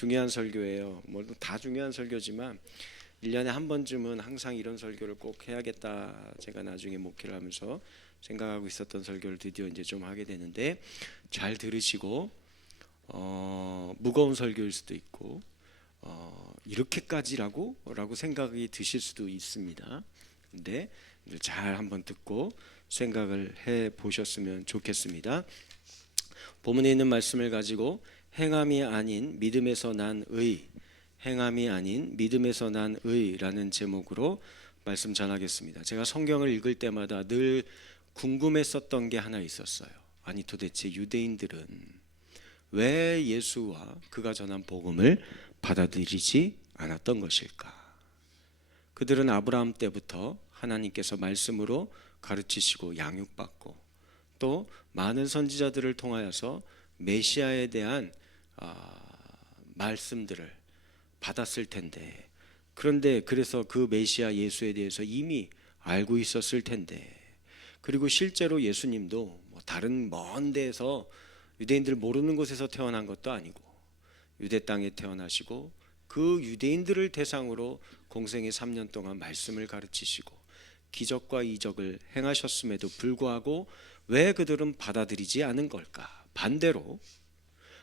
중요한 설교예요. 뭐 다 중요한 설교지만 1년에 한 번쯤은 항상 이런 설교를 꼭 해야겠다. 제가 나중에 목회를 하면서 생각하고 있었던 설교를 드디어 이제 좀 하게 되는데, 잘 들으시고 무거운 설교일 수도 있고 이렇게까지라고 생각이 드실 수도 있습니다. 근데 잘 한번 듣고 생각을 해 보셨으면 좋겠습니다. 본문에 있는 말씀을 가지고 행함이 아닌 믿음에서 난 의, 행함이 아닌 믿음에서 난 의라는 제목으로 말씀 전하겠습니다. 제가 성경을 읽을 때마다 늘 궁금했었던 게 하나 있었어요. 아니 도대체 유대인들은 왜 예수와 그가 전한 복음을 받아들이지 않았던 것일까? 그들은 아브라함 때부터 하나님께서 말씀으로 가르치시고 양육받고 또 많은 선지자들을 통하여서 메시아에 대한 말씀들을 받았을 텐데, 그런데 그래서 그 메시아 예수에 대해서 이미 알고 있었을 텐데, 그리고 실제로 예수님도 뭐 다른 먼 데에서 유대인들 모르는 곳에서 태어난 것도 아니고 유대 땅에 태어나시고 그 유대인들을 대상으로 공생의 3년 동안 말씀을 가르치시고 기적과 이적을 행하셨음에도 불구하고 왜 그들은 받아들이지 않은 걸까? 반대로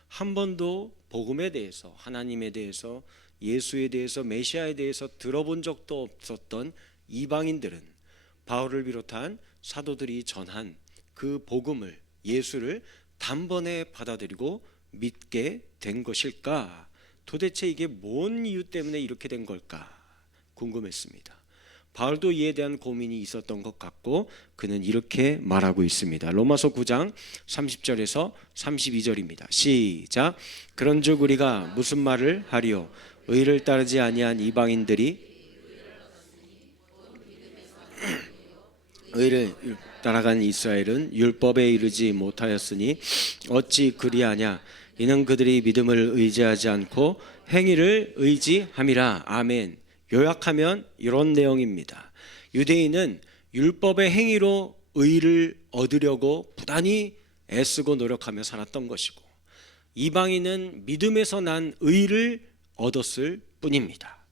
한 번도 복음에 대해서, 하나님에 대해서, 예수에 대해서, 메시아에 대해서 들어본 적도 없었던 이방인들은 바울을 비롯한 사도들이 전한 그 복음을, 예수를 단번에 받아들이고 믿게 된 것일까? 도대체 이게 뭔 이유 때문에 이렇게 된 걸까? 궁금했습니다. 바울도 이에 대한 고민이 있었던 것 같고 그는 이렇게 말하고 있습니다. 로마서 9장 30절에서 32절입니다. 시작. 그런즉 우리가 무슨 말을 하리요? 의를 따르지 아니한 이방인들이 의를 따라간 이스라엘은 율법에 이르지 못하였으니 어찌 그리하냐? 이는 그들이 믿음을 의지하지 않고 행위를 의지함이라. 아멘. 요약하면 이런 내용입니다. 유대인은 율법의 행위로 의를 얻으려고 부단히 애쓰고 노력하며 살았던 것이고, 이방인은 믿음에서 난 의를 얻었을 뿐입니다.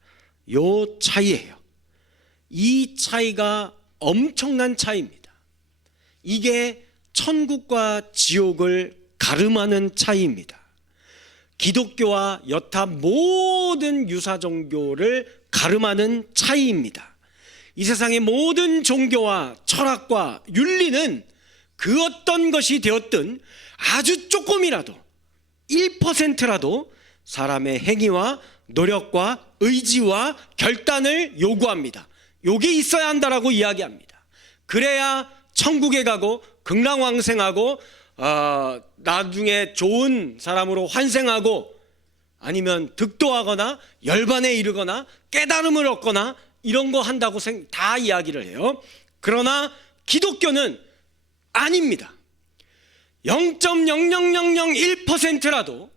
요 차이예요. 이 차이가 엄청난 차이입니다. 이게 천국과 지옥을 가름하는 차이입니다. 기독교와 여타 모든 유사 종교를 가름하는 차이입니다. 이 세상의 모든 종교와 철학과 윤리는 그 어떤 것이 되었든 아주 조금이라도 1%라도 사람의 행위와 노력과 의지와 결단을 요구합니다. 요게 있어야 한다라고 이야기합니다. 그래야 천국에 가고 극락왕생하고 나중에 좋은 사람으로 환생하고 아니면 득도하거나 열반에 이르거나 깨달음을 얻거나 이런 거 한다고 다 이야기를 해요. 그러나 기독교는 아닙니다. 0.00001%라도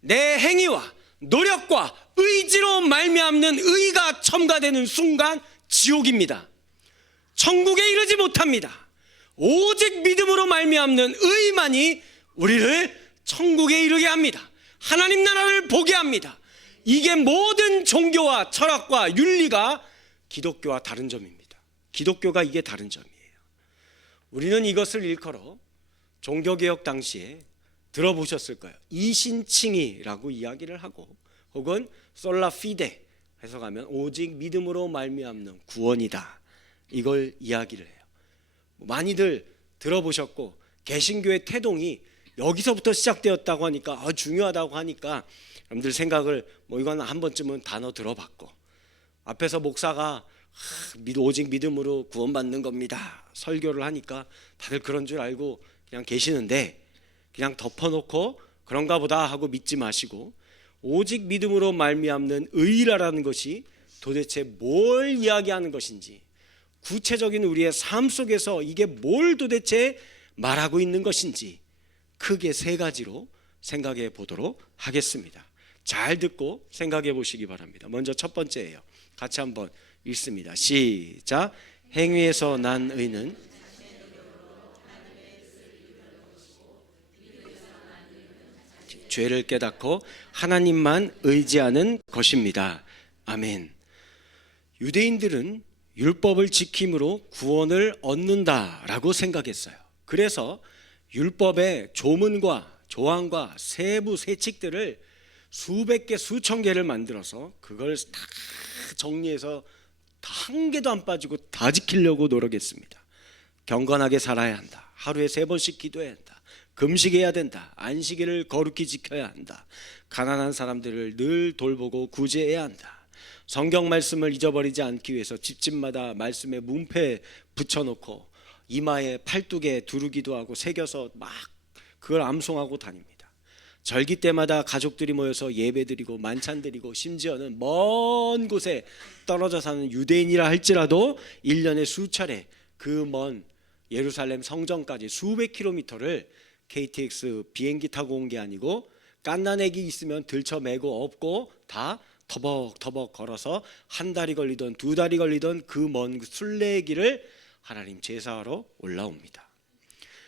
내 행위와 노력과 의지로 말미암는 의가 첨가되는 순간 지옥입니다. 천국에 이르지 못합니다. 오직 믿음으로 말미암는 의만이 우리를 천국에 이르게 합니다. 하나님 나라를 보게 합니다. 이게 모든 종교와 철학과 윤리가 기독교와 다른 점입니다. 기독교가 이게 다른 점이에요. 우리는 이것을 일컬어 종교개혁 당시에 들어보셨을 거예요. 이신칭의라고 이야기를 하고, 혹은 솔라 피데 해석하면 오직 믿음으로 말미암는 구원이다, 이걸 이야기를 해요. 많이들 들어보셨고, 개신교의 태동이 여기서부터 시작되었다고 하니까 중요하다고 하니까 여러분들 생각을 이건 한 번쯤은 단어 들어봤고, 앞에서 목사가 오직 믿음으로 구원받는 겁니다 설교를 하니까 다들 그런 줄 알고 그냥 계시는데, 그냥 덮어놓고 그런가 보다 하고 믿지 마시고, 오직 믿음으로 말미암는 의라는 것이 도대체 뭘 이야기하는 것인지, 구체적인 우리의 삶 속에서 이게 뭘 도대체 말하고 있는 것인지 크게 세 가지로 생각해 보도록 하겠습니다. 잘 듣고 생각해 보시기 바랍니다. 먼저 첫 번째예요. 같이 한번 읽습니다. 시작. 행위에서 난 의는 죄를 깨닫고 하나님만 의지하는 것입니다. 아멘. 유대인들은 율법을 지킴으로 구원을 얻는다라고 생각했어요. 그래서 율법의 조문과 조항과 세부 세칙들을 수백 개 수천 개를 만들어서 그걸 다 정리해서 한 개도 안 빠지고 다 지키려고 노력했습니다. 경건하게 살아야 한다. 하루에 3번씩 기도해야 한다. 금식해야 된다. 안식일을 거룩히 지켜야 한다. 가난한 사람들을 늘 돌보고 구제해야 한다. 성경 말씀을 잊어버리지 않기 위해서 집집마다 말씀에 문패 붙여놓고 이마에 팔뚝에 두르기도 하고 새겨서 막 그걸 암송하고 다닙니다. 절기 때마다 가족들이 모여서 예배드리고 만찬드리고 심지어는 먼 곳에 떨어져 사는 유대인이라 할지라도 1년에 수차례 그 먼 예루살렘 성전까지 수백 킬로미터를 KTX 비행기 타고 온 게 아니고 갓난애기 있으면 들쳐 메고 업고 다 터벅터벅 걸어서 한 달이 걸리던 2달이 걸리던 그 먼 순례길을 하나님 제사하러 올라옵니다.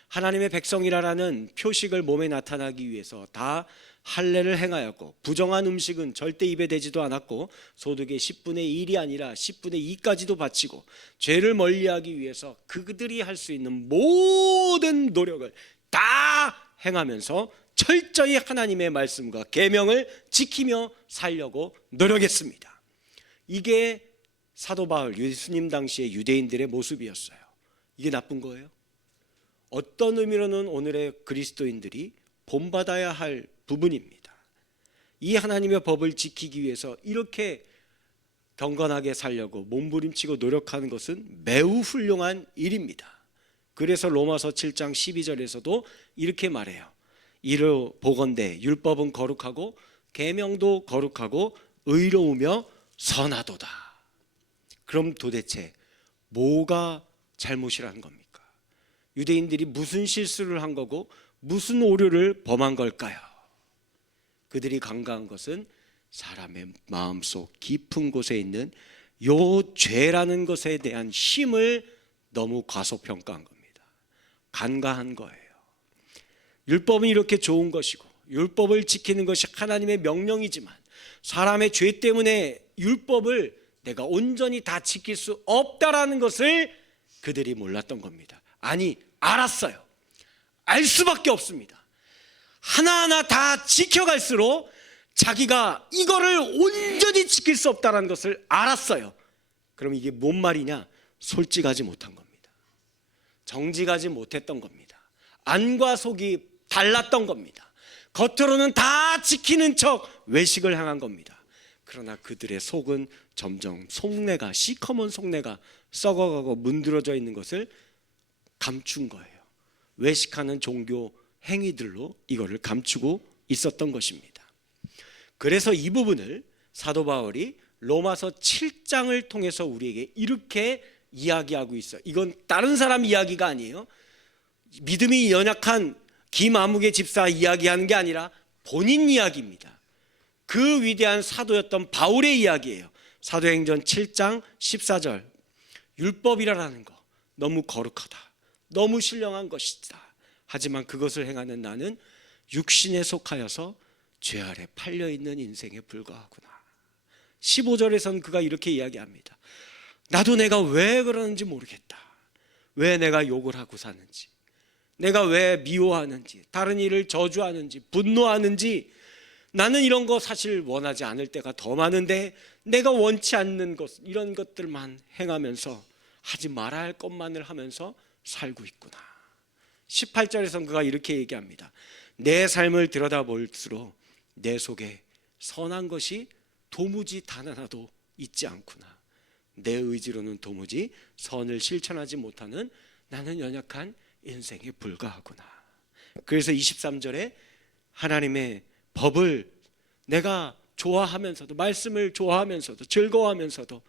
하나님의 백성이라는 표식을 몸에 나타나기 위해서 다 할례를 행하였고 부정한 음식은 절대 입에 대지도 않았고 소득의 10분의 1이 아니라 10분의 2까지도 바치고 죄를 멀리하기 위해서 그들이 할 수 있는 모든 노력을 다 행하면서 철저히 하나님의 말씀과 계명을 지키며 살려고 노력했습니다. 이게 사도 바울 예수님 당시의 유대인들의 모습이었어요. 이게 나쁜 거예요? 어떤 의미로는 오늘의 그리스도인들이 본받아야 할 부분입니다. 이 하나님의 법을 지키기 위해서 이렇게 경건하게 살려고 몸부림치고 노력하는 것은 매우 훌륭한 일입니다. 그래서 로마서 7장 12절에서도 이렇게 말해요. 이를 보건대 율법은 거룩하고 계명도 거룩하고 의로우며 선하도다. 그럼 도대체 뭐가 잘못이라는 겁니까? 유대인들이 무슨 실수를 한 거고 무슨 오류를 범한 걸까요? 그들이 간과한 것은 사람의 마음속 깊은 곳에 있는 요 죄라는 것에 대한 힘을 너무 과소평가한 겁니다. 간과한 거예요. 율법은 이렇게 좋은 것이고 율법을 지키는 것이 하나님의 명령이지만 사람의 죄 때문에 율법을 내가 온전히 다 지킬 수 없다라는 것을 그들이 몰랐던 겁니다. 아니, 알았어요. 알 수밖에 없습니다. 하나하나 다 지켜갈수록 자기가 이거를 온전히 지킬 수 없다는 것을 알았어요. 그럼 이게 뭔 말이냐? 솔직하지 못한 겁니다. 정직하지 못했던 겁니다. 안과 속이 달랐던 겁니다. 겉으로는 다 지키는 척 외식을 향한 겁니다. 그러나 그들의 속은 점점 속내가 시커먼 속내가 썩어가고 문드러져 있는 것을 감춘 거예요. 외식하는 종교 행위들로 이거를 감추고 있었던 것입니다. 그래서 이 부분을 사도 바울이 로마서 7장을 통해서 우리에게 이렇게 이야기하고 있어요. 이건 다른 사람 이야기가 아니에요. 믿음이 연약한 김아무개 집사 이야기하는 게 아니라 본인 이야기입니다. 그 위대한 사도였던 바울의 이야기예요. 사도행전 7장 14절. 율법이라는 거 너무 거룩하다. 너무 신령한 것이다. 하지만 그것을 행하는 나는 육신에 속하여서 죄 아래 팔려있는 인생에 불과하구나. 15절에선 그가 이렇게 이야기합니다. 나도 내가 왜 그러는지 모르겠다. 왜 내가 욕을 하고 사는지, 내가 왜 미워하는지, 다른 일을 저주하는지, 분노하는지, 나는 이런 거 사실 원하지 않을 때가 더 많은데 내가 원치 않는 것, 이런 것들만 행하면서 하지 말아야 할 것만을 하면서 살고 있구나. 18절에선 그가 이렇게 얘기합니다. 내 삶을 들여다볼수록 내 속에 선한 것이 도무지 단 하나도 있지 않구나. 내 의지로는 도무지 선을 실천하지 못하는 나는 연약한 인생에 불과하구나. 그래서 23절에 하나님의 법을 내가 좋아하면서도, 말씀을 좋아하면서도, 즐거워하면서도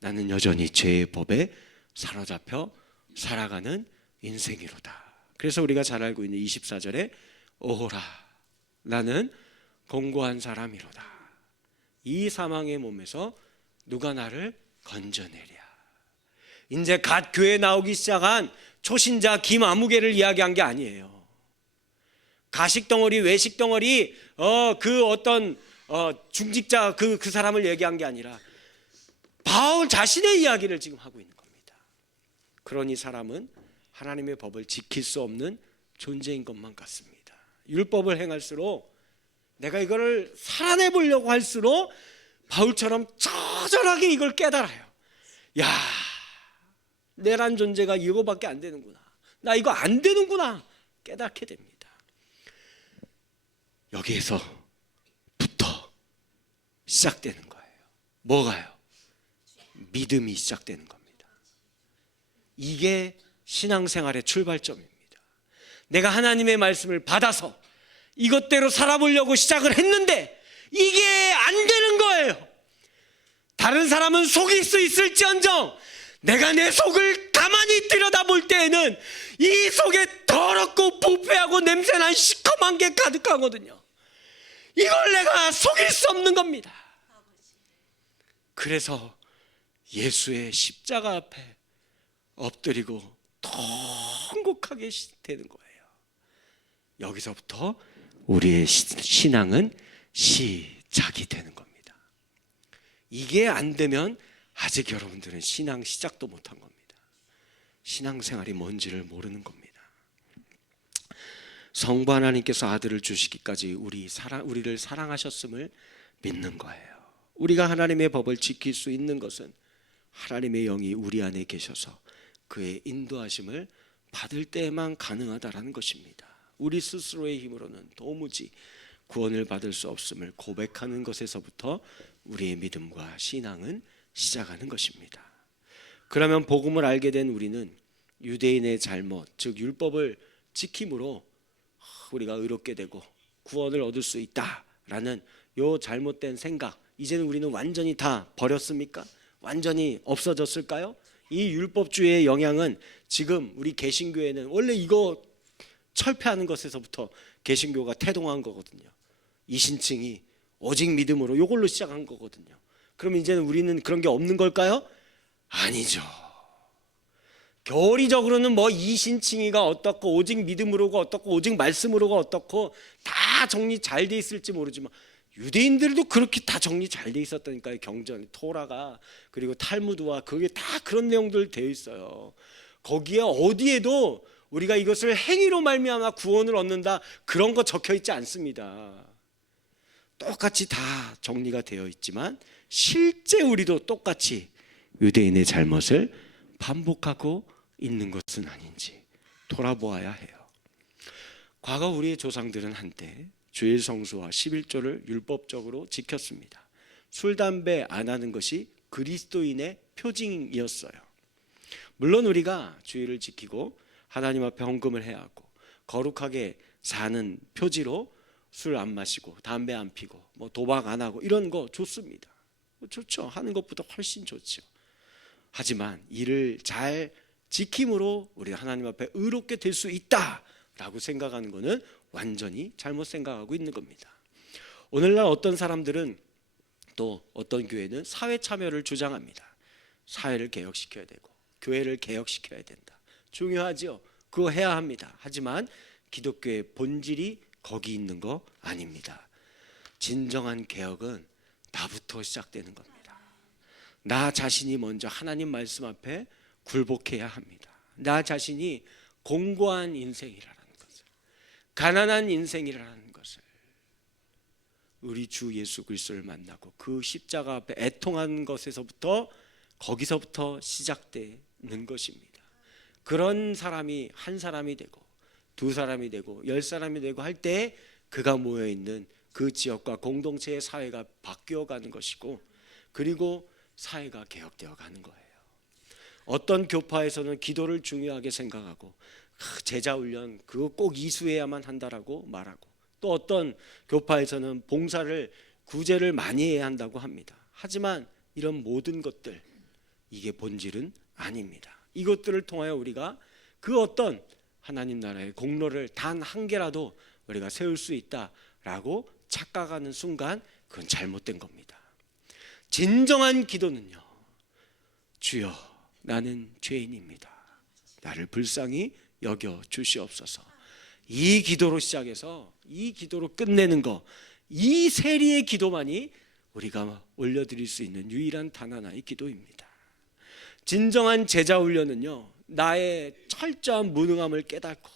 나는 여전히 죄의 법에 사로잡혀 살아가는 인생이로다. 그래서 우리가 잘 알고 있는 24절에 오호라 나는 공고한 사람이로다. 이 사망의 몸에서 누가 나를 건져내랴. 이제 갓 교회 나오기 시작한 초신자 김아무개를 이야기한 게 아니에요. 가식 덩어리, 외식 덩어리, 그 어떤 중직자 그 사람을 얘기한 게 아니라 바울 자신의 이야기를 지금 하고 있는 겁니다. 그러니 사람은 하나님의 법을 지킬 수 없는 존재인 것만 같습니다. 율법을 행할수록, 내가 이거를 살아내 보려고 할수록 바울처럼 처절하게 이걸 깨달아요. 야, 내란 존재가 이거밖에 안 되는구나, 나 이거 안 되는구나 깨닫게 됩니다. 여기에서부터 시작되는 거예요. 뭐가요? 믿음이 시작되는 겁니다. 이게 신앙생활의 출발점입니다. 내가 하나님의 말씀을 받아서 이것대로 살아보려고 시작을 했는데 이게 안 되는 거예요. 다른 사람은 속일 수 있을지언정 내가 내 속을 가만히 들여다볼 때에는 이 속에 더럽고 부패하고 냄새난 시커먼 게 가득하거든요. 이걸 내가 속일 수 없는 겁니다. 그래서 예수의 십자가 앞에 엎드리고 통곡하게 되는 거예요. 여기서부터 우리의 신앙은 시작이 되는 겁니다. 이게 안 되면 아직 여러분들은 신앙 시작도 못한 겁니다. 신앙생활이 뭔지를 모르는 겁니다. 성부 하나님께서 아들을 주시기까지 우리를 사랑하셨음을 믿는 거예요. 우리가 하나님의 법을 지킬 수 있는 것은 하나님의 영이 우리 안에 계셔서 그의 인도하심을 받을 때에만 가능하다라는 것입니다. 우리 스스로의 힘으로는 도무지 구원을 받을 수 없음을 고백하는 것에서부터 우리의 믿음과 신앙은 시작하는 것입니다. 그러면 복음을 알게 된 우리는 유대인의 잘못, 즉 율법을 지킴으로 우리가 의롭게 되고 구원을 얻을 수 있다라는 요 잘못된 생각, 이제는 우리는 완전히 다 버렸습니까? 완전히 없어졌을까요? 이 율법주의의 영향은 지금 우리 개신교회는 원래 이거 철폐하는 것에서부터 개신교가 태동한 거거든요. 이신층이 오직 믿음으로 이걸로 시작한 거거든요. 그럼 이제는 우리는 그런 게 없는 걸까요? 아니죠. 교리적으로는 뭐 이신칭의가 어떻고 오직 믿음으로가 어떻고 오직 말씀으로가 어떻고 다 정리 잘 돼 있을지 모르지만 유대인들도 그렇게 다 정리 잘 돼 있었다니까요. 경전, 토라가, 그리고 탈무드와 그게 다 그런 내용들 되어 있어요. 거기에 어디에도 우리가 이것을 행위로 말미암아 구원을 얻는다 그런 거 적혀 있지 않습니다. 똑같이 다 정리가 되어 있지만 실제 우리도 똑같이 유대인의 잘못을 반복하고 있는 것은 아닌지 돌아보아야 해요. 과거 우리의 조상들은 한때 주일 성수와 11조를 율법적으로 지켰습니다. 술, 담배 안 하는 것이 그리스도인의 표징이었어요. 물론 우리가 주일을 지키고 하나님 앞에 헌금을 해야 하고 거룩하게 사는 표지로 술 안 마시고 담배 안 피고 뭐 도박 안 하고 이런 거 좋습니다. 좋죠. 하는 것보다 훨씬 좋죠. 하지만 이를 잘 지킴으로 우리 하나님 앞에 의롭게 될 수 있다라고 생각하는 것은 완전히 잘못 생각하고 있는 겁니다. 오늘날 어떤 사람들은 또 어떤 교회는 사회 참여를 주장합니다. 사회를 개혁시켜야 되고 교회를 개혁시켜야 된다. 중요하죠. 그거 해야 합니다. 하지만 기독교의 본질이 거기 있는 거 아닙니다. 진정한 개혁은 나부터 시작되는 겁니다. 나 자신이 먼저 하나님 말씀 앞에 굴복해야 합니다. 나 자신이 공고한 인생이라는 것을, 가난한 인생이라는 것을, 우리 주 예수 그리스도를 만나고 그 십자가 앞에 애통한 것에서부터 거기서부터 시작되는 것입니다. 그런 사람이 한 사람이 되고 두 사람이 되고 10사람이 되고 할 때 그가 모여있는 그 지역과 공동체의 사회가 바뀌어가는 것이고 그리고 사회가 개혁되어 가는 거예요. 어떤 교파에서는 기도를 중요하게 생각하고 제자 훈련 그거 꼭 이수해야만 한다라고 말하고 또 어떤 교파에서는 봉사를 구제를 많이 해야 한다고 합니다. 하지만 이런 모든 것들 이게 본질은 아닙니다. 이것들을 통하여 우리가 그 어떤 하나님 나라의 공로를 단 한 개라도 우리가 세울 수 있다라고 착각하는 순간 그건 잘못된 겁니다. 진정한 기도는요, 주여 나는 죄인입니다. 나를 불쌍히 여겨 주시옵소서. 이 기도로 시작해서 이 기도로 끝내는 거, 이 세리의 기도만이 우리가 올려드릴 수 있는 유일한 단 하나의 기도입니다. 진정한 제자 훈련은요, 나의 철저한 무능함을 깨닫고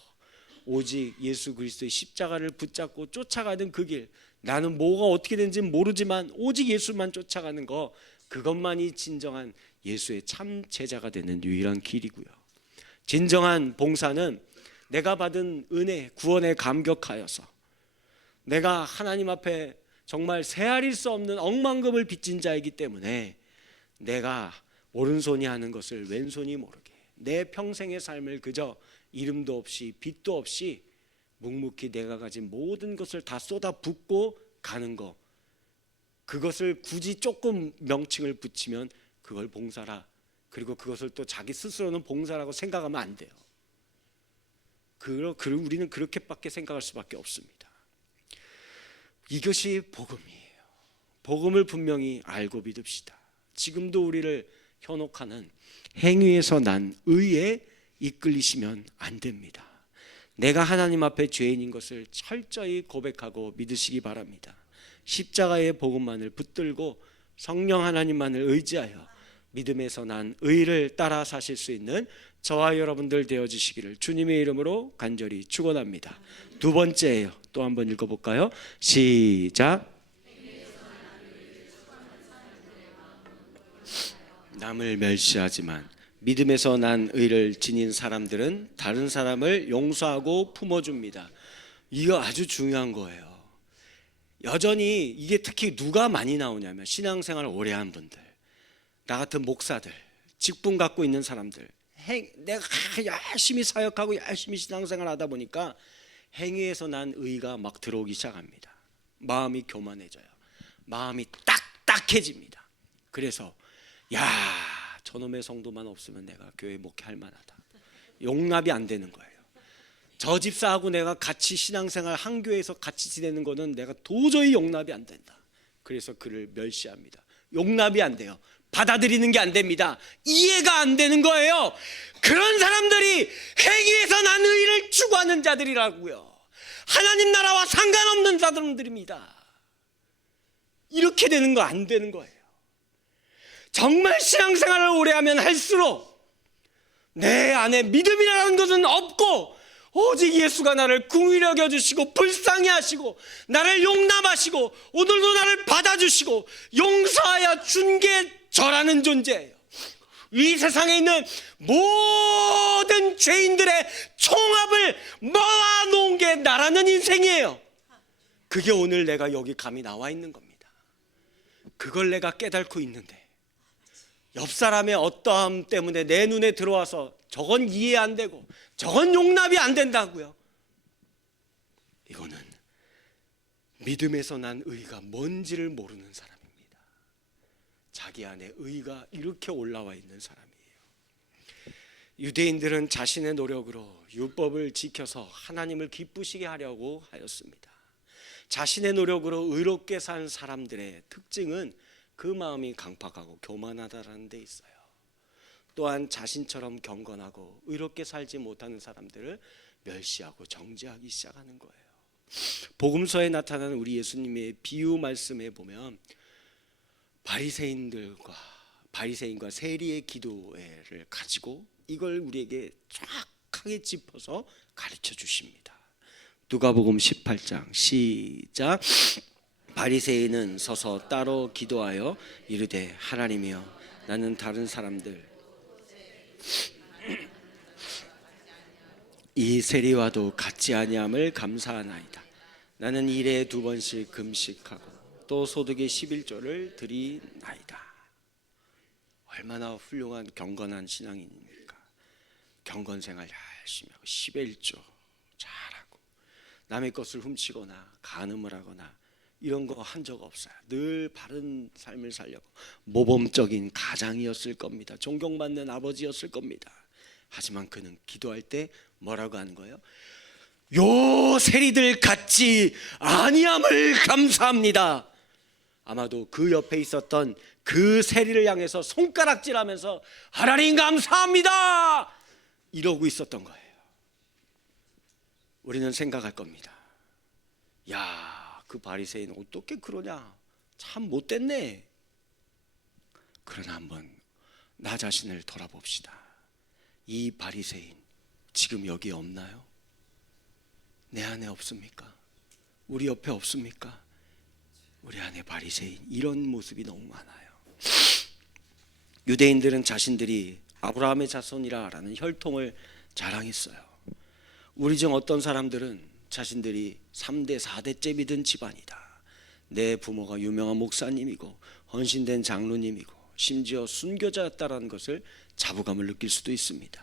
오직 예수 그리스도의 십자가를 붙잡고 쫓아가는 그 길, 나는 뭐가 어떻게 되는지 모르지만 오직 예수만 쫓아가는 거, 그것만이 진정한 예수의 참 제자가 되는 유일한 길이고요. 진정한 봉사는 내가 받은 은혜, 구원에 감격하여서 내가 하나님 앞에 정말 헤아릴 수 없는 억만금을 빚진 자이기 때문에 내가 오른손이 하는 것을 왼손이 모르게, 내 평생의 삶을 그저 이름도 없이 빚도 없이 묵묵히 내가 가진 모든 것을 다 쏟아붓고 가는 거, 그것을 굳이 조금 명칭을 붙이면 그걸 봉사라, 그리고 그것을 또 자기 스스로는 봉사라고 생각하면 안 돼요. 우리는 그렇게밖에 생각할 수밖에 없습니다. 이것이 복음이에요. 복음을 분명히 알고 믿읍시다. 지금도 우리를 현혹하는 행위에서 난 의에 이끌리시면 안 됩니다. 내가 하나님 앞에 죄인인 것을 철저히 고백하고 믿으시기 바랍니다. 십자가의 복음만을 붙들고 성령 하나님만을 의지하여 믿음에서 난 의를 따라 사실 수 있는 저와 여러분들 되어주시기를 주님의 이름으로 간절히 축원합니다. 두 번째예요. 또 한번 읽어볼까요? 시작. 남을 멸시하지만 믿음에서 난 의를 지닌 사람들은 다른 사람을 용서하고 품어줍니다. 이거 아주 중요한 거예요. 여전히 이게 특히 누가 많이 나오냐면 신앙생활을 오래 한 분들, 나 같은 목사들, 직분 갖고 있는 사람들, 내가 열심히 사역하고 열심히 신앙생활 하다 보니까 행위에서 난 의가 막 들어오기 시작합니다. 마음이 교만해져요. 마음이 딱딱해집니다. 그래서 저놈의 성도만 없으면 내가 교회 목회할 만하다. 용납이 안 되는 거예요. 저 집사하고 내가 같이 신앙생활 한 교회에서 같이 지내는 거는 내가 도저히 용납이 안 된다. 그래서 그를 멸시합니다. 용납이 안 돼요. 받아들이는 게 안 됩니다. 이해가 안 되는 거예요. 그런 사람들이 행위에서 난 의를 추구하는 자들이라고요. 하나님 나라와 상관없는 사람들입니다. 이렇게 되는 거 안 되는 거예요. 정말 신앙생활을 오래 하면 할수록 내 안에 믿음이라는 것은 없고 오직 예수가 나를 긍휼히 여겨주시고 불쌍히 하시고 나를 용납하시고 오늘도 나를 받아주시고 용서하여 준 게 저라는 존재예요. 이 세상에 있는 모든 죄인들의 총합을 모아놓은 게 나라는 인생이에요. 그게 오늘 내가 여기 감히 나와 있는 겁니다. 그걸 내가 깨닫고 있는데 옆 사람의 어떠함 때문에 내 눈에 들어와서 저건 이해 안 되고 저건 용납이 안 된다고요. 이거는 믿음에서 난 의가 뭔지를 모르는 사람입니다. 자기 안에 의가 이렇게 올라와 있는 사람이에요. 유대인들은 자신의 노력으로 율법을 지켜서 하나님을 기쁘시게 하려고 하였습니다. 자신의 노력으로 의롭게 산 사람들의 특징은 그 마음이 강팍하고 교만하다라는 데 있어요. 또한 자신처럼 경건하고 의롭게 살지 못하는 사람들을 멸시하고 정죄하기 시작하는 거예요. 복음서에 나타나는 우리 예수님의 비유 말씀에 보면 바리새인과 세리의 기도회를 가지고 이걸 우리에게 정확하게 짚어서 가르쳐 주십니다. 누가복음 18장 시작. 바리새인은 서서 따로 기도하여 이르되 하나님이여 나는 다른 사람들 이 세리와도 같지 아니함을 감사하나이다. 나는 일에 2번씩 금식하고 또 소득의 11조를 드리나이다. 얼마나 훌륭한 경건한 신앙인입니까? 경건생활 열심히 하고 11조 잘하고 남의 것을 훔치거나 간음을 하거나 이런 거 한 적 없어요. 늘 바른 삶을 살려고 모범적인 가장이었을 겁니다. 존경받는 아버지였을 겁니다. 하지만 그는 기도할 때 뭐라고 하는 거예요? 요 세리들 같지 아니함을 감사합니다. 아마도 그 옆에 있었던 그 세리를 향해서 손가락질하면서 하나님 감사합니다 이러고 있었던 거예요. 우리는 생각할 겁니다. 야, 그 바리새인 어떻게 그러냐? 참 못됐네. 그러나 한번 나 자신을 돌아봅시다. 이 바리새인 지금 여기 없나요? 내 안에 없습니까? 우리 옆에 없습니까? 우리 안에 바리새인 이런 모습이 너무 많아요. 유대인들은 자신들이 아브라함의 자손이라는 혈통을 자랑했어요. 우리 중 어떤 사람들은 자신들이 3대 4대째 믿은 집안이다. 내 부모가 유명한 목사님이고 헌신된 장로님이고 심지어 순교자였다라는 것을 자부감을 느낄 수도 있습니다.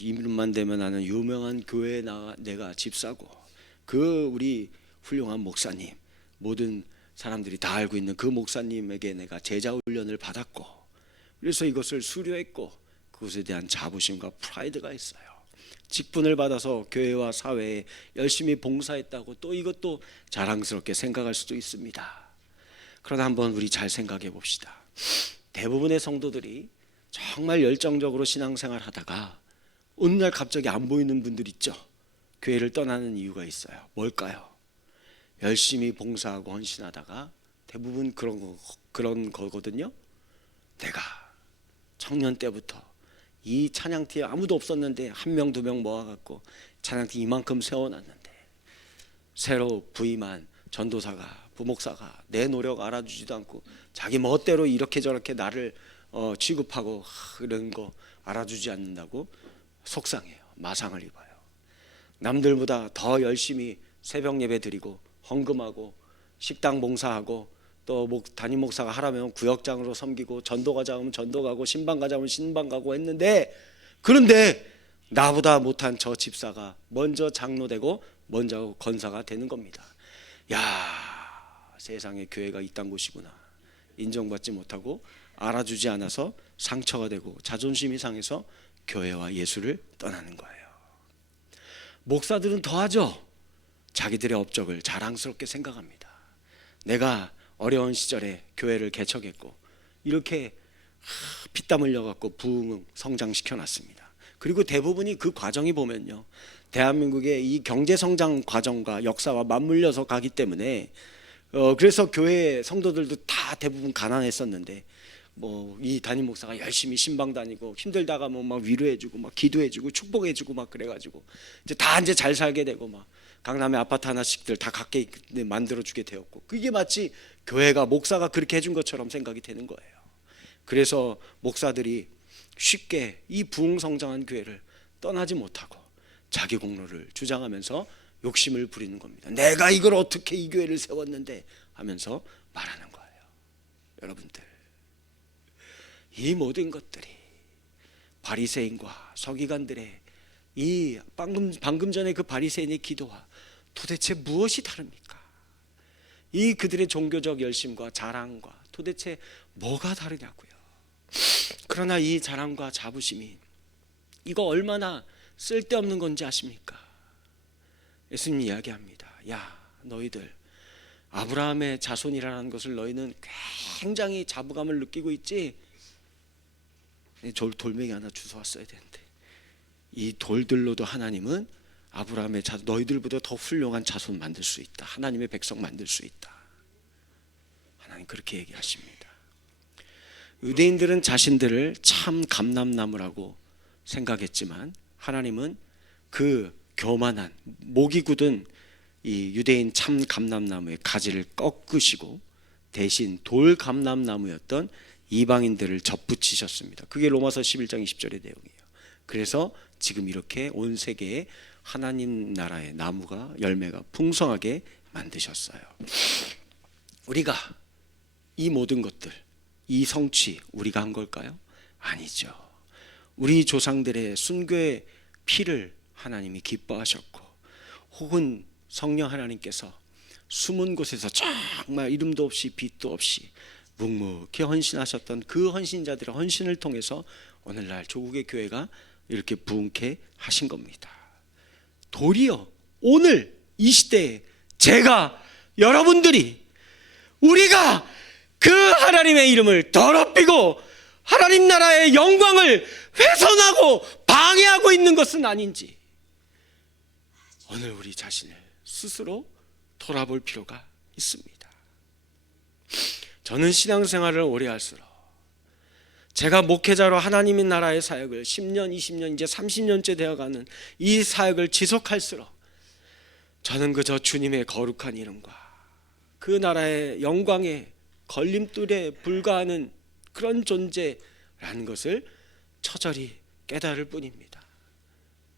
이름만 되면 나는 유명한 교회에 내가 집사고 그 우리 훌륭한 목사님, 모든 사람들이 다 알고 있는 그 목사님에게 내가 제자 훈련을 받았고, 그래서 이것을 수료했고 그것에 대한 자부심과 프라이드가 있어요. 직분을 받아서 교회와 사회에 열심히 봉사했다고 또 이것도 자랑스럽게 생각할 수도 있습니다. 그러나 한번 우리 잘 생각해 봅시다. 대부분의 성도들이 정말 열정적으로 신앙생활 하다가 어느 날 갑자기 안 보이는 분들 있죠. 교회를 떠나는 이유가 있어요. 뭘까요? 열심히 봉사하고 헌신하다가 대부분 그런 거거든요. 내가 청년 때부터 이 찬양팀에 아무도 없었는데 한 명 두 명 모아갖고 찬양팀 이만큼 세워놨는데 새로 부임한 전도사가 부목사가 내 노력 알아주지도 않고 자기 멋대로 이렇게 저렇게 나를 취급하고 이런 거 알아주지 않는다고 속상해요. 마상을 입어요. 남들보다 더 열심히 새벽 예배 드리고 헌금하고 식당 봉사하고 또 담임 목사가 하라면 구역장으로 섬기고 전도가 자면 전도 가고 신방 가자면 신방 가고 했는데, 그런데 나보다 못한 저 집사가 먼저 장로되고 먼저 권사가 되는 겁니다. 야, 세상에 교회가 이딴 곳이구나. 인정받지 못하고 알아주지 않아서 상처가 되고 자존심이 상해서 교회와 예수를 떠나는 거예요. 목사들은 더하죠. 자기들의 업적을 자랑스럽게 생각합니다. 내가 어려운 시절에 교회를 개척했고 이렇게 피땀 흘려갖고 부흥 성장시켜놨습니다. 그리고 대부분이 그 과정이 보면요, 대한민국의 이 경제성장 과정과 역사와 맞물려서 가기 때문에 그래서 교회 성도들도 다 대부분 가난했었는데 이 담임 목사가 열심히 신방 다니고 힘들다가 막 위로해주고 막 기도해주고 축복해주고 막 그래가지고 이제 잘 살게 되고 막 강남에 아파트 하나씩들 다 갖게 만들어주게 되었고, 그게 마치 교회가 목사가 그렇게 해준 것처럼 생각이 되는 거예요. 그래서 목사들이 쉽게 이 부흥성장한 교회를 떠나지 못하고 자기 공로를 주장하면서 욕심을 부리는 겁니다. 내가 이걸 어떻게 이 교회를 세웠는데 하면서 말하는 거예요. 여러분들, 이 모든 것들이 바리새인과 서기관들의 이 방금 전에 그 바리새인의 기도와 도대체 무엇이 다릅니까? 이 그들의 종교적 열심과 자랑과 도대체 뭐가 다르냐고요. 그러나 이 자랑과 자부심이 이거 얼마나 쓸데없는 건지 아십니까? 예수님 이야기합니다. 야, 너희들 아브라함의 자손이라는 것을 너희는 굉장히 자부감을 느끼고 있지? 돌멩이 하나 주워왔어야 되는데 이 돌들로도 하나님은 아브라함의 너희들보다 더 훌륭한 자손 만들 수 있다. 하나님의 백성 만들 수 있다. 하나님 그렇게 얘기하십니다. 유대인들은 자신들을 참 감람나무라고 생각했지만 하나님은 그 교만한 목이 굳은 이 유대인 참 감람나무의 가지를 꺾으시고 대신 돌 감람나무였던 이방인들을 접붙이셨습니다. 그게 로마서 11장 20절의 내용이에요. 그래서 지금 이렇게 온 세계에 하나님 나라의 나무가 열매가 풍성하게 만드셨어요. 우리가 이 모든 것들, 이 성취 우리가 한 걸까요? 아니죠. 우리 조상들의 순교의 피를 하나님이 기뻐하셨고, 혹은 성령 하나님께서 숨은 곳에서 정말 이름도 없이 빛도 없이 묵묵히 헌신하셨던 그 헌신자들의 헌신을 통해서 오늘날 조국의 교회가 이렇게 부흥케 하신 겁니다. 도리어 오늘 이 시대에 제가, 여러분들이, 우리가 그 하나님의 이름을 더럽히고 하나님 나라의 영광을 훼손하고 방해하고 있는 것은 아닌지, 오늘 우리 자신을 스스로 돌아볼 필요가 있습니다. 저는 신앙생활을 오래 할수록, 제가 목회자로 하나님의 나라의 사역을 10년, 20년, 이제 30년째 되어가는 이 사역을 지속할수록 저는 그저 주님의 거룩한 이름과 그 나라의 영광의 걸림돌에 불과하는 그런 존재라는 것을 처절히 깨달을 뿐입니다.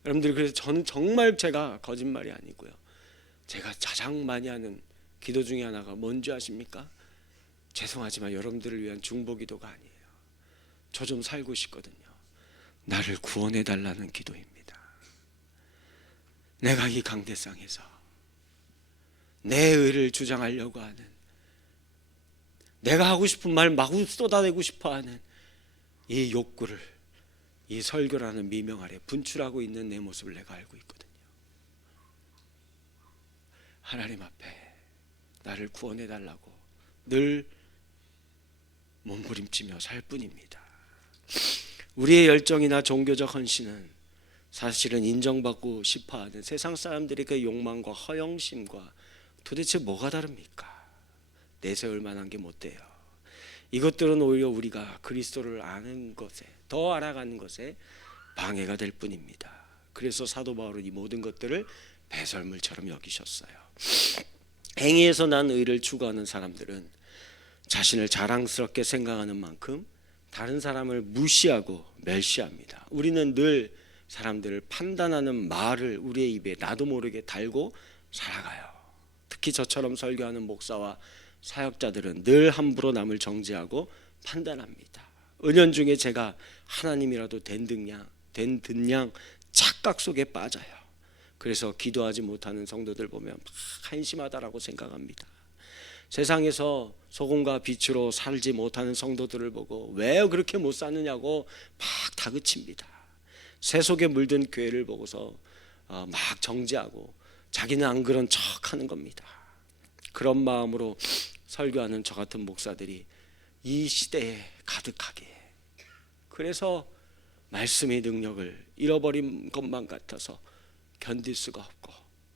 여러분들, 그래서 저는 정말 제가 거짓말이 아니고요, 제가 가장 많이 하는 기도 중에 하나가 뭔지 아십니까? 죄송하지만 여러분들을 위한 중보기도가 아니에요. 저 좀 살고 싶거든요. 나를 구원해 달라는 기도입니다. 내가 이 강대상에서 내 의를 주장하려고 하는, 내가 하고 싶은 말 마구 쏟아내고 싶어하는 이 욕구를 이 설교라는 미명 아래 분출하고 있는 내 모습을 내가 알고 있거든요. 하나님 앞에 나를 구원해 달라고 늘 몸부림치며 살 뿐입니다. 우리의 열정이나 종교적 헌신은 사실은 인정받고 싶어하는 세상 사람들의 그 욕망과 허영심과 도대체 뭐가 다릅니까? 내세울 만한 게 못 돼요. 이것들은 오히려 우리가 그리스도를 아는 것에, 더 알아가는 것에 방해가 될 뿐입니다. 그래서 사도 바울은 이 모든 것들을 배설물처럼 여기셨어요. 행위에서 난 의를 추구하는 사람들은 자신을 자랑스럽게 생각하는 만큼 다른 사람을 무시하고 멸시합니다. 우리는 늘 사람들을 판단하는 말을 우리의 입에 나도 모르게 달고 살아가요. 특히 저처럼 설교하는 목사와 사역자들은 늘 함부로 남을 정죄하고 판단합니다. 은연중에 제가 하나님이라도 된 듯냥 착각 속에 빠져요. 그래서 기도하지 못하는 성도들 보면 막 한심하다라고 생각합니다. 세상에서 소금과 빛으로 살지 못하는 성도들을 보고 왜 그렇게 못 사느냐고 막 다그칩니다. 새 속에 물든 교회를 보고서 막 정죄하고 자기는 안 그런 척하는 겁니다. 그런 마음으로 설교하는 저 같은 목사들이 이 시대에 가득하게, 그래서 말씀의 능력을 잃어버린 것만 같아서 견딜 수가 없고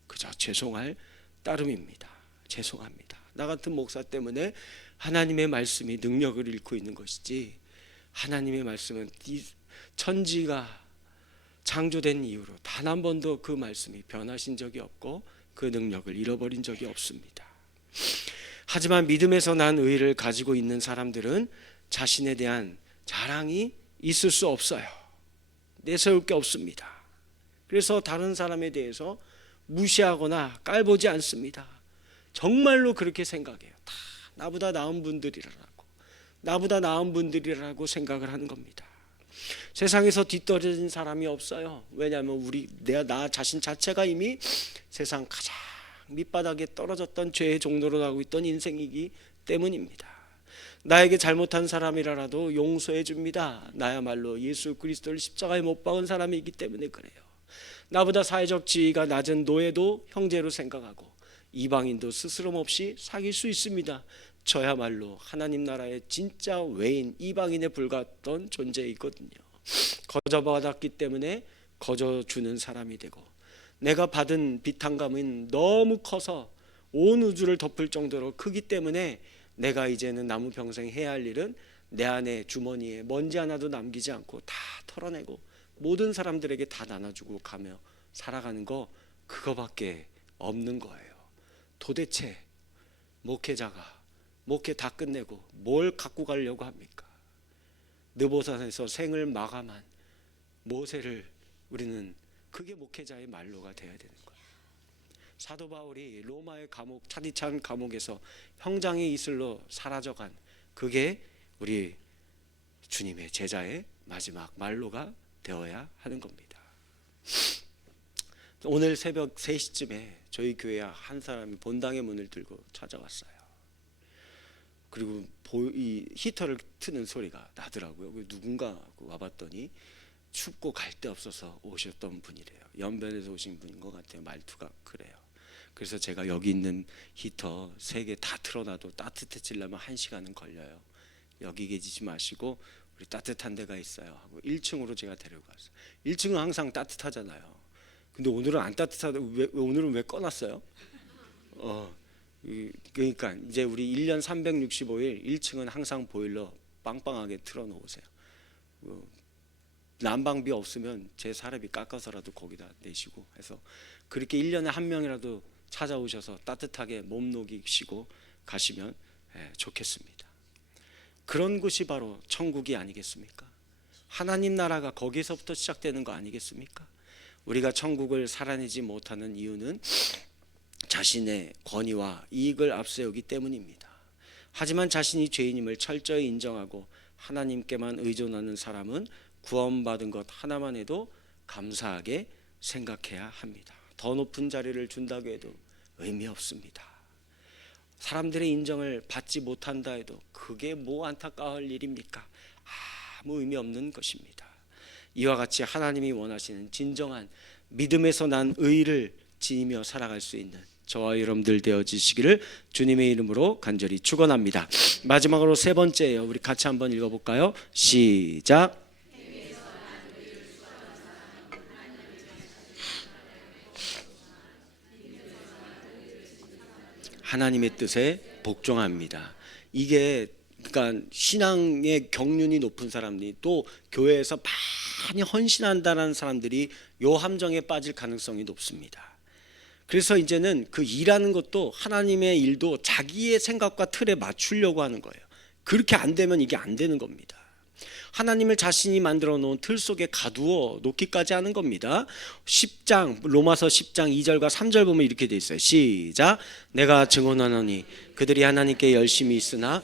그저 죄송할 따름입니다. 죄송합니다. 나 같은 목사 때문에 하나님의 말씀이 능력을 잃고 있는 것이지, 하나님의 말씀은 천지가 창조된 이후로 단 한 번도 그 말씀이 변하신 적이 없고 그 능력을 잃어버린 적이 없습니다. 하지만 믿음에서 난 의를 가지고 있는 사람들은 자신에 대한 자랑이 있을 수 없어요. 내세울 게 없습니다. 그래서 다른 사람에 대해서 무시하거나 깔보지 않습니다. 정말로 그렇게 생각해요. 다 나보다 나은 분들이라고 생각을 하는 겁니다. 세상에서 뒤떨어진 사람이 없어요. 왜냐하면 나 자신 자체가 이미 세상 가장 밑바닥에 떨어졌던 죄의 종로로 가고 있던 인생이기 때문입니다. 나에게 잘못한 사람이라도 용서해 줍니다. 나야말로 예수 그리스도를 십자가에 못 박은 사람이기 때문에 그래요. 나보다 사회적 지위가 낮은 노예도 형제로 생각하고 이방인도 스스럼 없이 사귈 수 있습니다. 저야말로 하나님 나라의 진짜 외인, 이방인에 불과했던 존재이거든요. 거저받았기 때문에 거저주는 사람이 되고, 내가 받은 비탄감은 너무 커서 온 우주를 덮을 정도로 크기 때문에 내가 이제는 남은 평생 해야 할 일은 내 안에 주머니에 먼지 하나도 남기지 않고 다 털어내고 모든 사람들에게 다 나눠주고 가며 살아가는 거, 그거밖에 없는 거예요. 도대체 목회자가 목회 다 끝내고 뭘 갖고 가려고 합니까? 느보산에서 생을 마감한 모세를 우리는, 그게 목회자의 말로가 되어야 되는 거예요. 사도 바울이 로마의 감옥, 차디찬 감옥에서 형장의 이슬로 사라져간, 그게 우리 주님의 제자의 마지막 말로가 되어야 하는 겁니다. 오늘 새벽 3시쯤에 저희 교회 한 사람이 본당의 문을 들고 찾아왔어요. 그리고 이 히터를 트는 소리가 나더라고요. 누군가 와봤더니 춥고 갈 데 없어서 오셨던 분이래요. 연변에서 오신 분인 것 같아요. 말투가 그래요. 그래서 제가 여기 있는 히터 3개 다 틀어놔도 따뜻해지려면 1시간은 걸려요. 여기 계시지 마시고 우리 따뜻한 데가 있어요 하고 1층으로 제가 데려갔어요. 1층은 항상 따뜻하잖아요. 근데 오늘은 안 따뜻하다. 오늘은 왜 꺼놨어요? 그러니까 이제 우리 1년 365일 1층은 항상 보일러 빵빵하게 틀어놓으세요. 난방비 없으면 제 사례비 깎아서라도 거기다 내시고 해서 그렇게 1년에 한 명이라도 찾아오셔서 따뜻하게 몸 녹이시고 가시면 좋겠습니다. 그런 곳이 바로 천국이 아니겠습니까? 하나님 나라가 거기서부터 시작되는 거 아니겠습니까? 우리가 천국을 살아내지 못하는 이유는 자신의 권위와 이익을 앞세우기 때문입니다. 하지만 자신이 죄인임을 철저히 인정하고 하나님께만 의존하는 사람은 구원받은 것 하나만 해도 감사하게 생각해야 합니다. 더 높은 자리를 준다고 해도 의미 없습니다. 사람들의 인정을 받지 못한다 해도 그게 뭐 안타까울 일입니까? 아무 의미 없는 것입니다. 이와 같이 하나님이 원하시는 진정한 믿음에서 난 의를 지니며 살아갈 수 있는 저와 여러분들 되어지시기를 주님의 이름으로 간절히 축원합니다. 마지막으로 세 번째예요. 우리 같이 한번 읽어볼까요? 시작. 하나님의 뜻에 복종합니다. 이게 그러니까 신앙의 경륜이 높은 사람들이 또 교회에서 많이 헌신한다는 사람들이 요 함정에 빠질 가능성이 높습니다. 그래서 이제는 그 일하는 것도 하나님의 일도 자기의 생각과 틀에 맞추려고 하는 거예요. 그렇게 안 되면 이게 안 되는 겁니다. 하나님을 자신이 만들어 놓은 틀 속에 가두어 놓기까지 하는 겁니다. 10장 로마서 10장 2절과 3절 보면 이렇게 돼 있어요. 시작. 내가 증언하노니 그들이 하나님께 열심히 있으나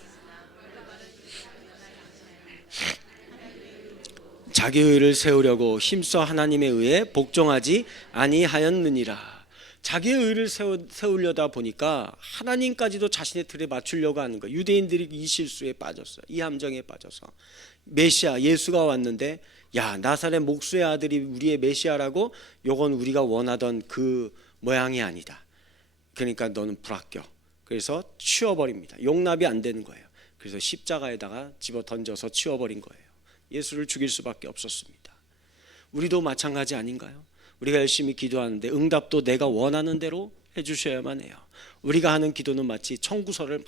자기 의를 세우려고 힘써 하나님의 의에 복종하지 아니하였느니라. 자기의 의를 세우려다 보니까 하나님까지도 자신의 틀에 맞추려고 하는 거예요. 유대인들이 이 실수에 빠졌어요. 이 함정에 빠져서 메시아 예수가 왔는데 야 나사렛 목수의 아들이 우리의 메시아라고 요건 우리가 원하던 그 모양이 아니다. 그러니까 너는 불합격. 그래서 치워버립니다. 용납이 안 되는 거예요. 그래서 십자가에다가 집어 던져서 치워버린 거예요. 예수를 죽일 수밖에 없었습니다. 우리도 마찬가지 아닌가요? 우리가 열심히 기도하는데 응답도 내가 원하는 대로 해주셔야만 해요. 우리가 하는 기도는 마치 청구서를 막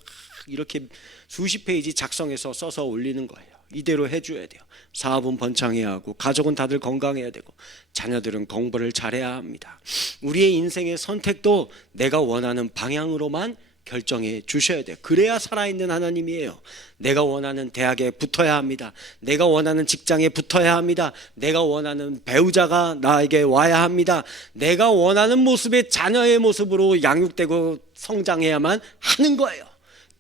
이렇게 수십 페이지 작성해서 써서 올리는 거예요. 이대로 해줘야 돼요. 사업은 번창해야 하고 가족은 다들 건강해야 되고 자녀들은 공부를 잘해야 합니다. 우리의 인생의 선택도 내가 원하는 방향으로만 결정해 주셔야 돼요. 그래야 살아있는 하나님이에요. 내가 원하는 대학에 붙어야 합니다. 내가 원하는 직장에 붙어야 합니다. 내가 원하는 배우자가 나에게 와야 합니다. 내가 원하는 모습의 자녀의 모습으로 양육되고 성장해야만 하는 거예요.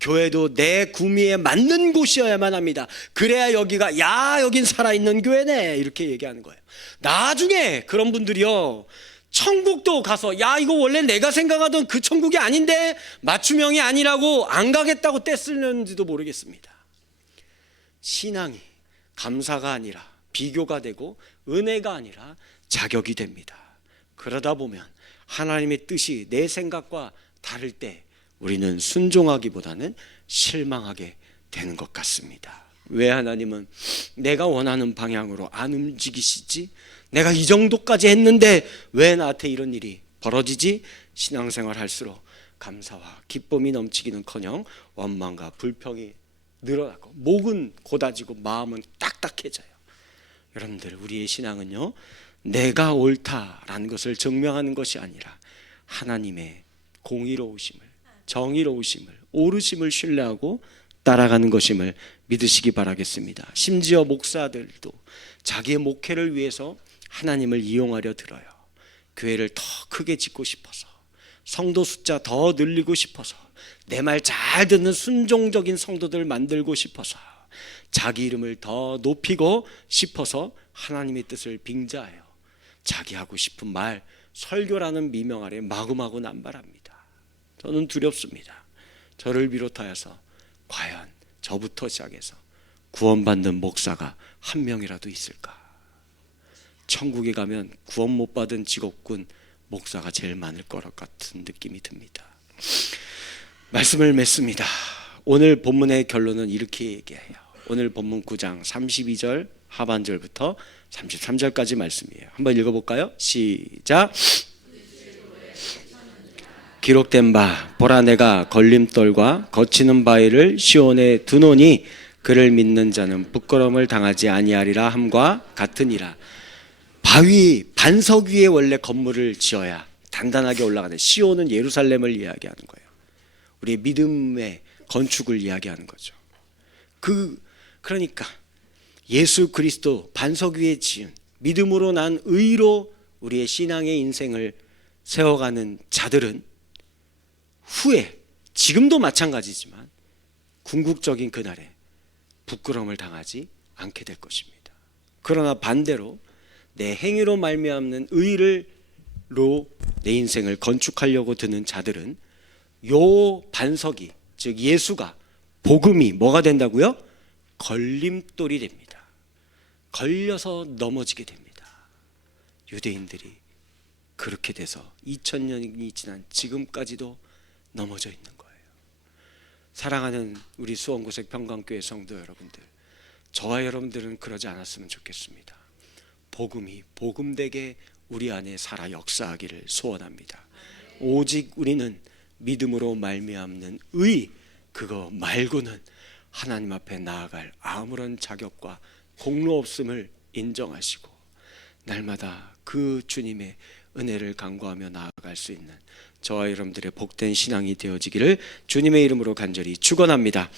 교회도 내 구미에 맞는 곳이어야만 합니다. 그래야 여기가 야 여긴 살아있는 교회네 이렇게 얘기하는 거예요. 나중에 그런 분들이요 천국도 가서 야 이거 원래 내가 생각하던 그 천국이 아닌데 맞춤형이 아니라고 안 가겠다고 떼쓰는지도 모르겠습니다. 신앙이 감사가 아니라 비교가 되고 은혜가 아니라 자격이 됩니다. 그러다 보면 하나님의 뜻이 내 생각과 다를 때 우리는 순종하기보다는 실망하게 되는 것 같습니다. 왜 하나님은 내가 원하는 방향으로 안 움직이시지? 내가 이 정도까지 했는데 왜 나한테 이런 일이 벌어지지? 신앙생활 할수록 감사와 기쁨이 넘치기는커녕 원망과 불평이 늘어나고 목은 고다지고 마음은 딱딱해져요. 여러분들 우리의 신앙은요 내가 옳다라는 것을 증명하는 것이 아니라 하나님의 공의로우심을 정의로우심을 오르심을 신뢰하고 따라가는 것임을 믿으시기 바라겠습니다. 심지어 목사들도 자기의 목회를 위해서 하나님을 이용하려 들어요. 교회를 더 크게 짓고 싶어서 성도 숫자 더 늘리고 싶어서 내 말 잘 듣는 순종적인 성도들 만들고 싶어서 자기 이름을 더 높이고 싶어서 하나님의 뜻을 빙자해요. 자기 하고 싶은 말 설교라는 미명 아래 마구마구 남발합니다. 저는 두렵습니다. 저를 비롯하여서 과연 저부터 시작해서 구원받는 목사가 한 명이라도 있을까? 천국에 가면 구원 못 받은 직업군 목사가 제일 많을 것 같은 느낌이 듭니다. 말씀을 맺습니다. 오늘 본문의 결론은 이렇게 얘기해요. 오늘 본문 9장 32절 하반절부터 33절까지 말씀이에요. 한번 읽어볼까요? 시작. 기록된 바 보라 내가 걸림돌과 거치는 바위를 시온에 두노니 그를 믿는 자는 부끄러움을 당하지 아니하리라 함과 같으니라. 바위 반석 위에 원래 건물을 지어야 단단하게 올라가는, 시온은 예루살렘을 이야기하는 거예요. 우리의 믿음의 건축을 이야기하는 거죠. 그러니까 예수 그리스도 반석 위에 지은 믿음으로 난 의로 우리의 신앙의 인생을 세워가는 자들은 후에, 지금도 마찬가지지만 궁극적인 그날에 부끄러움을 당하지 않게 될 것입니다. 그러나 반대로 내 행위로 말미암는 의로 내 인생을 건축하려고 드는 자들은 요 반석이, 즉 예수가, 복음이 뭐가 된다고요? 걸림돌이 됩니다. 걸려서 넘어지게 됩니다. 유대인들이 그렇게 돼서 2000년이 지난 지금까지도 넘어져 있는 거예요. 사랑하는 우리 수원구색 평강교회 성도 여러분들, 저와 여러분들은 그러지 않았으면 좋겠습니다. 복음이 복음되게 우리 안에 살아 역사하기를 소원합니다. 오직 우리는 믿음으로 말미암는 의, 그거 말고는 하나님 앞에 나아갈 아무런 자격과 공로 없음을 인정하시고 날마다 그 주님의 은혜를 간구하며 나아갈 수 있는 저와 여러분들의 복된 신앙이 되어지기를 주님의 이름으로 간절히 축원합니다.